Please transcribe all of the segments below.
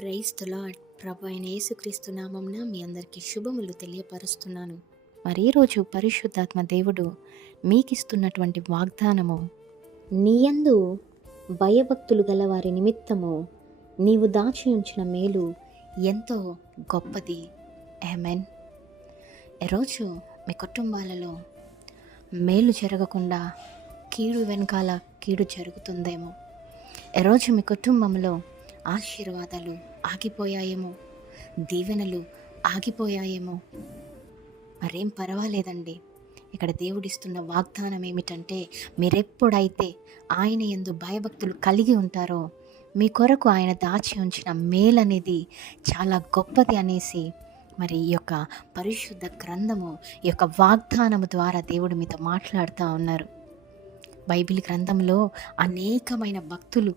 Praise the lord. ప్రభు అయిన యేసుక్రీస్తు నామమున మీ అందరికీ శుభములు తెలియపరుస్తున్నాను. మరి ఈరోజు పరిశుద్ధాత్మ దేవుడు మీకిస్తున్నటువంటి వాగ్దానము, నీయందు భయభక్తులు గల వారి నిమిత్తము నీవు దాచి ఉంచిన మేలు ఎంతో గొప్పది. ఆమేన్. ఈరోజు మీ కుటుంబాలలో మేలు జరగకుండా కీడు వెనకాల కీడు జరుగుతుందేమో. ఈరోజు మీ కుటుంబంలో ఆశీర్వాదాలు ఆగిపోయాయేమో, దీవెనలు ఆగిపోయాయేమో. మరేం పర్వాలేదండి. ఇక్కడ దేవుడిస్తున్న వాగ్దానం ఏమిటంటే, మీరెప్పుడైతే ఆయన యందు భయభక్తులు కలిగి ఉంటారో మీ కొరకు ఆయన దాచి ఉంచిన మేలనేది చాలా గొప్పది అనేసి మరి ఈ యొక్క పరిశుద్ధ గ్రంథము, ఈ యొక్క వాగ్దానము ద్వారా దేవుడు మీతో మాట్లాడుతూ ఉన్నారు. బైబిల్ గ్రంథంలో అనేకమైన భక్తులు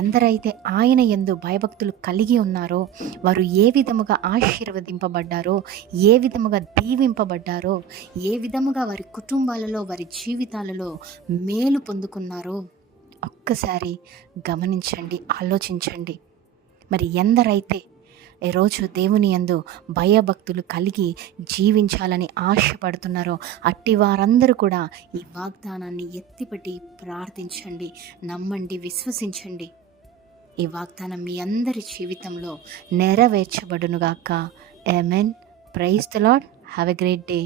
ఎందరైతే ఆయన యందు భయభక్తులు కలిగి ఉన్నారో వారు ఏ విధముగా ఆశీర్వదింపబడ్డారో, ఏ విధముగా దీవింపబడ్డారో, ఏ విధముగా వారి కుటుంబాలలో వారి జీవితాలలో మేలు పొందుకున్నారో ఒక్కసారి గమనించండి, ఆలోచించండి. మరి ఎందరైతే ఈరోజు దేవుని యందు భయభక్తులు కలిగి జీవించాలని ఆశపడుతున్నారో అట్టి వారందరూ కూడా ఈ వాగ్దానాన్ని ఎత్తిపట్టి ప్రార్థించండి, నమ్మండి, విశ్వసించండి. ఈ వాగ్దానం మీ అందరి జీవితంలో నెరవేర్చబడునుగాక. Amen. Praise the lord. Have a great day.